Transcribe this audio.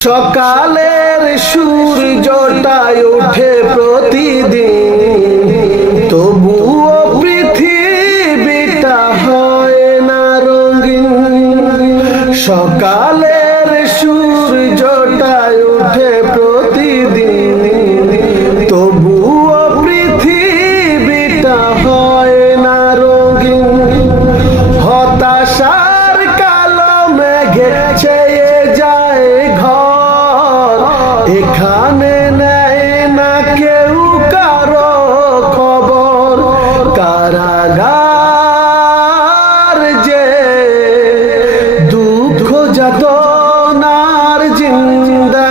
সকালের সূর্যটায় ওঠে প্রতিদিন, তবুও পৃথিবীটা হয় না রঙিন। সকালের সূর্যটায় ওঠে প্রতিদিন, তবুও পৃথিবীটা হয় না রঙিন। হতাশার কালো মেঘে ছেয়ে যায় ঘর, এখানে নেয় না কেউ কারো খবর। কারাগার যে দুঃখ যাতনার জিন্দা